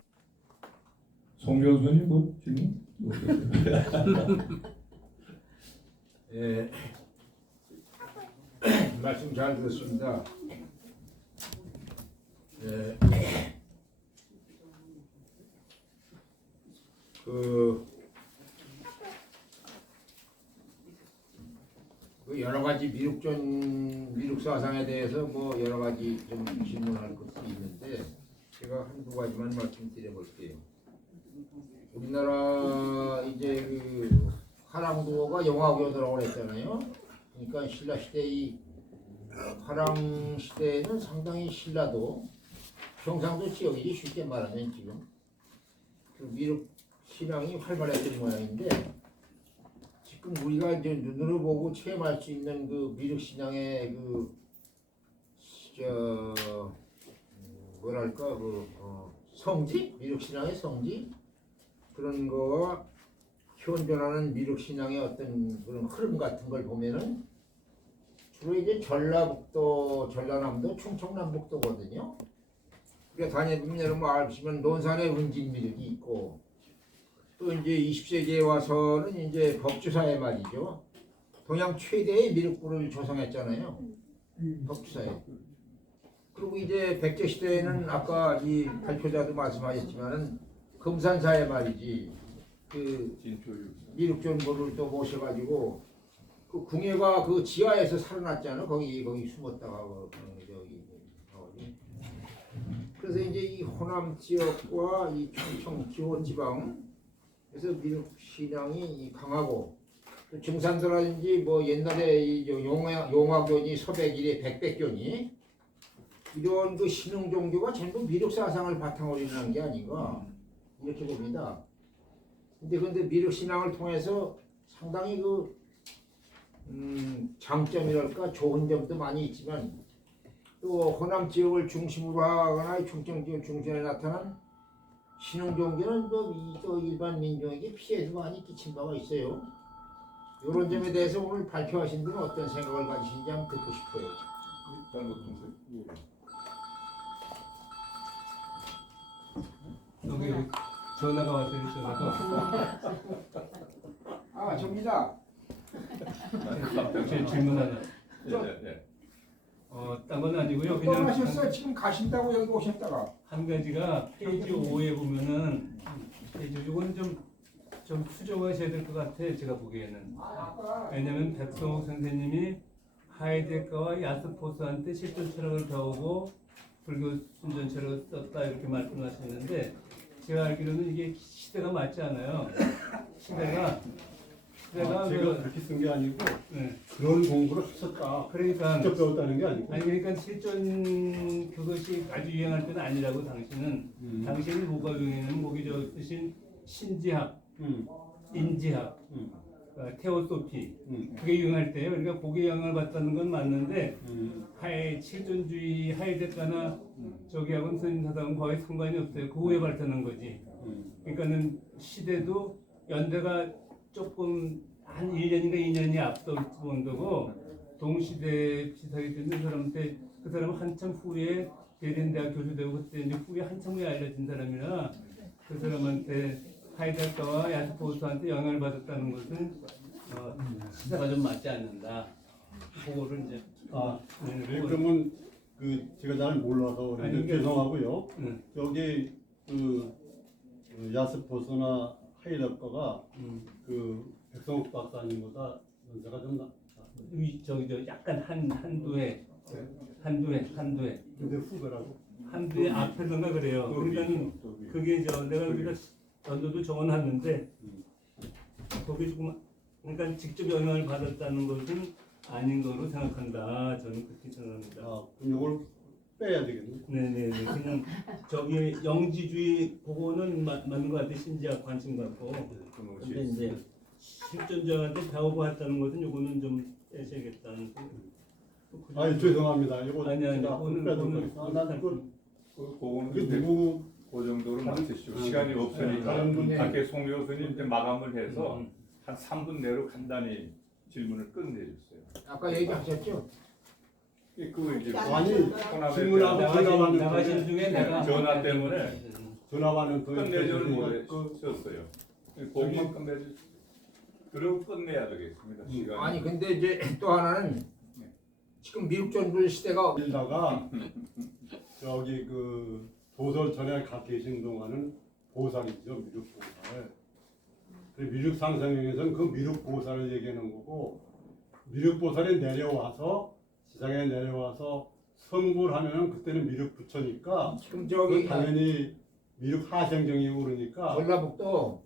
송 교수님 뭐 질문? 예, 말씀 잘 들었습니다. 예. 그 여러 가지 미륵 사상에 대해서 뭐 여러 가지 좀 질문할 것도 있는데 제가 한두 가지만 말씀드려 볼게요. 우리나라 이제 그 화랑도가 영화교도라고 했잖아요. 그러니까 신라 시대의 화랑 시대에는 상당히 신라도 경상도 지역이지 쉽게 말하면 지금 그 미륵 신앙이 활발했던 모양인데 지금 우리가 이제 눈으로 보고 체험할 수 있는 그 미륵 신앙의 뭐랄까 성지 미륵 신앙의 성지 그런 거와 현존하는 미륵 신앙의 어떤 그런 흐름 같은 걸 보면은 주로 이제 전라북도, 전라남도, 충청남북도거든요. 우리가 다녀보면 여러분 아시면 논산에 은진미륵이 있고 또 이제 20세기에 와서는 이제 법주사에 말이죠. 동양 최대의 미륵부를 조성했잖아요. 법주사에. 그리고 이제 백제 시대에는 아까 이 발표자도 말씀하셨지만은 금산사에 말이지 그 미륵존보를 또 모셔가지고 그 궁예가 그 지하에서 살아났잖아. 거기 숨었다가 저기 그래서 이제 이 호남 지역과 이 충청 기원 지방 그래서 미륵 신앙이 강하고 또 증산도라든지 뭐 옛날에 이 용화교니 서백일의 백백교니 이런 그 신흥 종교가 전부 미륵 사상을 바탕으로 일어난 게 아닌가 이렇게 봅니다. 근데 미륵 신앙을 통해서 상당히 장점이랄까 좋은 점도 많이 있지만 또 호남 지역을 중심으로 하거나 충청 지역 중심에 나타난 신흥 종교는 또 일반 민중에게 피해도 많이 끼친 바가 있어요. 이런 점에 대해서 오늘 발표하신 분은 어떤 생각을 가지시는지 한번 듣고 싶어요. 여기 전화가 왔어요. 전화가. 아, 접니다. 제 질문 하나. 네. 딴 건 아니고요. 그냥 떠나셨어요. 지금 가신다고 여기 오셨다가. 한 가지가 페이지 5에 보면은 이건 좀 수정하셔야 될 것 같아. 제가 보기에는. 왜냐면 백성욱 선생님이 하이데거와 야스포스한테 실존 철학을 배우고 불교 순전 철학을 썼다 이렇게 말씀하셨는데 제가 알기로는 이게 시대가 맞지 않아요. 시대가 제가 그렇게 쓴 게 아니고 네. 그런 공부를 하셨다. 그러니까 직접 배웠다는 게 아니고. 아니 그러니까 실존 그것이 아주 유행할 때는 아니라고 당신은 당신이 뭐가 유행하는 거기 저 쓰신 신지학, 인지학, 테오소피 그게 유행할 때요. 그러니까 거기에 영향을 받다는 건 맞는데 실존주의 하이데거나 저기하고는 선생님하고는 거의 상관이 없어요. 그 후에 발전한 거지. 그러니까는 시대도 연대가 조금 한 1년인가 2년이 앞서 본 거고 동시대 비슷하게 되는 사람한테 그 사람은 한참 후에 대련대학 교수되고 그때 이제 후에 한참 후에 알려진 사람이라 그 사람한테 하이데거와 야스포스한테 영향을 받았다는 것은 시대가 좀 맞지 않는다. 그거를 이제 그러면 제가 잘 몰라서 아니, 죄송하고요. 여기 야스포스나 하이데거가 백성욱 박사님보다 연세가 좀 저기 약간 한두해. 근데 후배라고. 한두해 앞에던가 그래요. 그러니까 그게 내가 여기다 전도도 적어놨는데 거기 조금 그러니까 직접 영향을 받았다는 것은 아닌 거로 생각한다. 저는 그렇게 생각합니다. 그럼 이걸 빼야 되겠네. 네네네. 그냥 저기 영지주의 그거는 맞는 것 같아. 신지학 관심 갖고. 근데 이제 실존자한테 배우고 했다는 것은 요거는 좀 빼셔야겠다는. 아니 죄송합니다. 이거 아니 오늘 빼도록 그거는 누구 그 정도로 맞추시오. 시간이 없으니까 다른 분이- 밖에 송 교수님 이제 마감을 해서 한 3분 내로 간단히 질문을 끝내줬어요. 아까 얘기하셨죠? 그거 이제 아니 호남에 질문하고 대한 전화받는 나가신 중에 내가 전화 때문에 전화받는 끝내지를 못했었어요. 그것만 끝내주. 그리고 끝내야 되겠습니다. 시간. 아니 근데 이제 또 하나는 지금 미국 정부 시대가 일다가 저기 그 도솔천에 가 계신 동안은 보살이죠, 미륵 보살. 그 미륵 상상에서는 그 미륵 보살을 얘기하는 거고, 미륵 보살이 내려와서 지상에 내려와서 성불 하면은 그때는 미륵 부처니까 지금 저기 당연히 미륵 하생정이 오르니까. 전라북도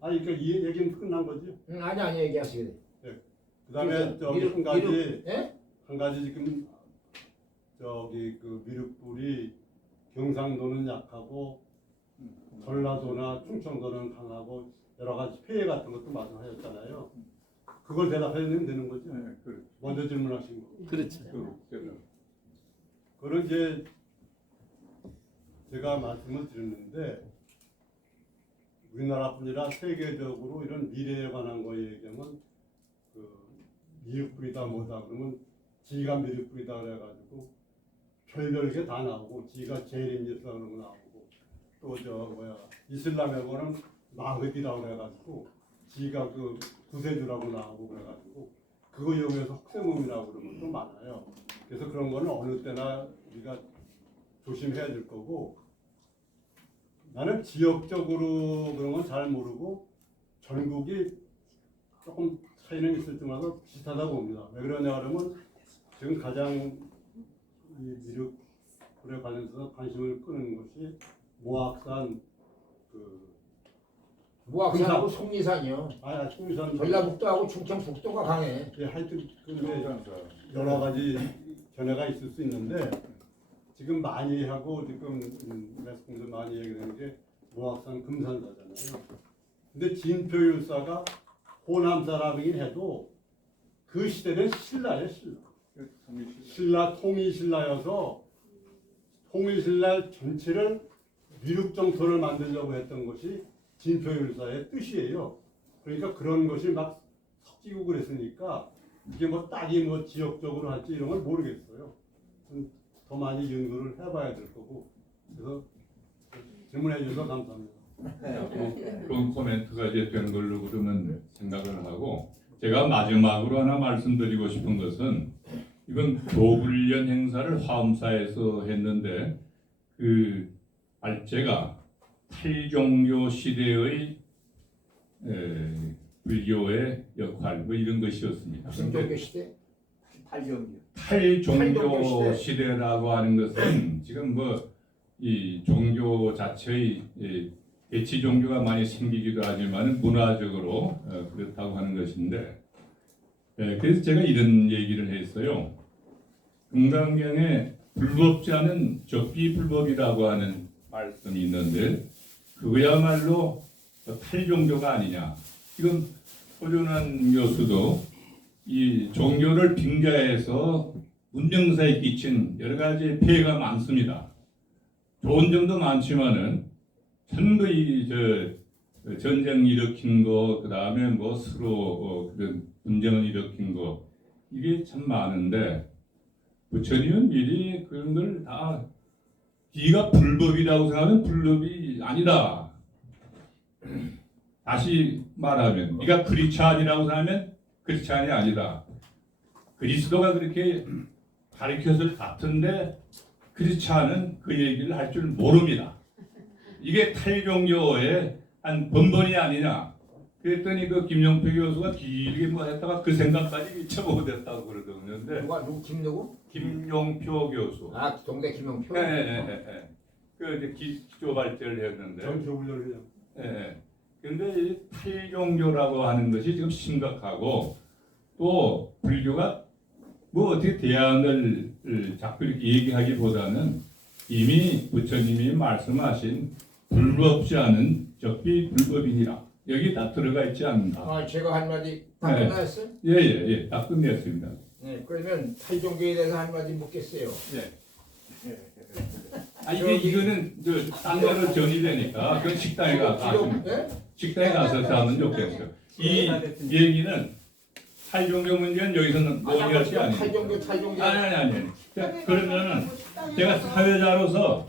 그러니까 이 얘기는 끝난 거지. 아니 얘기하시게 돼. 그다음에 저기 미륵- 한 가지 미륵- 예? 한 가지 지금 저기 그 미륵불이 경상도는 약하고 전라도나 충청도는 강하고 여러 가지 폐해 같은 것도 말씀하셨잖아요. 그걸 대답하면 되는 거죠. 먼저 질문하신 거. 그렇죠. 그걸 이제 제가 말씀을 드렸는데 우리나라뿐이라 세계적으로 이런 미래에 관한 거 얘기하면 그 미륵불이다 뭐다 그러면 지가 미륵불이다 그래가지고 별별 게 다 나오고 지가 제일입니다 그런 거 나오고 또 저 뭐야 이슬람에서는 마흐디라고 그래가지고 지가 그 구세주라고 나오고 그래가지고 그거 이용해서 혹세무민이라고 그러는 것도 많아요. 그래서 그런 거는 어느 때나 우리가 조심해야 될 거고, 나는 지역적으로 그런 건 잘 모르고 전국이 조금 차이는 있을 줄 알아서 비슷하다고 봅니다. 왜 그러냐 그러면 지금 가장 이 미륵불에 관련해서 관심을 끄는 것이 모악산 그 무악산하고 속리산이요. 충산 전라북도하고 충청북도가 강해. 하여튼 근데 여러 가지 견해가 있을 수 있는데 지금 많이 하고 지금 말씀에서 많이 얘기하는 게 모악산 금산사잖아요. 근데 진표율사가 호남 사람이긴 해도 그 시대는 신라예요, 신라. 신라 통일신라여서 통일신라 전체를 미륵정토를 만들려고 했던 것이 진표율사의 뜻이에요. 그러니까 그런 것이 막 섞이고 그랬으니까 이게 뭐 딱히 뭐 지역적으로 할지 이런 걸 모르겠어요. 더 많이 연구를 해봐야 될 거고. 그래서 질문해 주셔서 감사합니다. 그런 코멘트가 이제 된 걸로 그러면 생각을 하고, 제가 마지막으로 하나 말씀드리고 싶은 것은 이건 교불련 행사를 화엄사에서 했는데 그 알제가 탈종교 시대의 불교의 역할 뭐 이런 것이었습니다. 무슨 종교 시대? 탈종교 시대라고 하는 것은 지금 뭐 이 종교 자체의 대치 종교가 많이 생기기도 하지만 문화적으로 그렇다고 하는 것인데, 그래서 제가 이런 얘기를 했어요. 금강경에 불법자는 적비불법이라고 하는 말씀이 있는데 그거야말로 탈종교가 아니냐. 지금 호준환 교수도 이 종교를 빙자해서 문명사에 끼친 여러 가지 폐해가 많습니다. 좋은 점도 많지만은 전부 이 전쟁 일으킨 거, 그 다음에 뭐 서로 그런 분쟁을 일으킨 거, 이게 참 많은데 부처님은 미리 그런 걸 다 네가 불법이라고 생각하면 불법이 아니다. 다시 말하면 네가 크리스찬이라고 생각하면 크리스찬이 아니다. 그리스도가 그렇게 가르쳤을 같은데 크리스찬은 그 얘기를 할 줄 모릅니다. 이게 탈종교의 한 번번이 아니냐. 그랬더니 그 김용표 교수가 길게 뭐 했다가 그 생각까지 잊혀버렸다고 그러거든요. 근데 누구 김누구? 김용표 교수. 아 동대 김용표. 네. 그 이제 기초 발제를 했는데. 전교훈련이요. 네. 근데 이 탈종교라고 하는 것이 지금 심각하고 또 불교가 뭐 어떻게 대안을 자꾸 이렇게 얘기하기보다는 이미 부처님이 말씀하신 불법지 않은 적비불법이니라 여기 다 들어가 있지 않는가. 아 제가 한마디 다 네. 끝났어요? 예, 다 끝냈습니다. 네 그러면 탈종교에 대해서 한마디 묻겠어요. 이거는 딴 데로 전이되니까 그건 식당에 가서 식당에 가서 하면 좋겠어요. 이 얘기는 탈종교 문제는 여기서는 논의할 게 아니에요. 탈종교. 아니. 그러면은 제가 사회자로서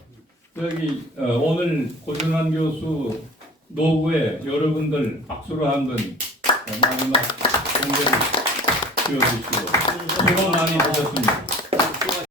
여기 오늘 고준환 교수 노고에 여러분들 박수로 한번 마지막 공개를 지어주시고 수고 많이 하셨습니다.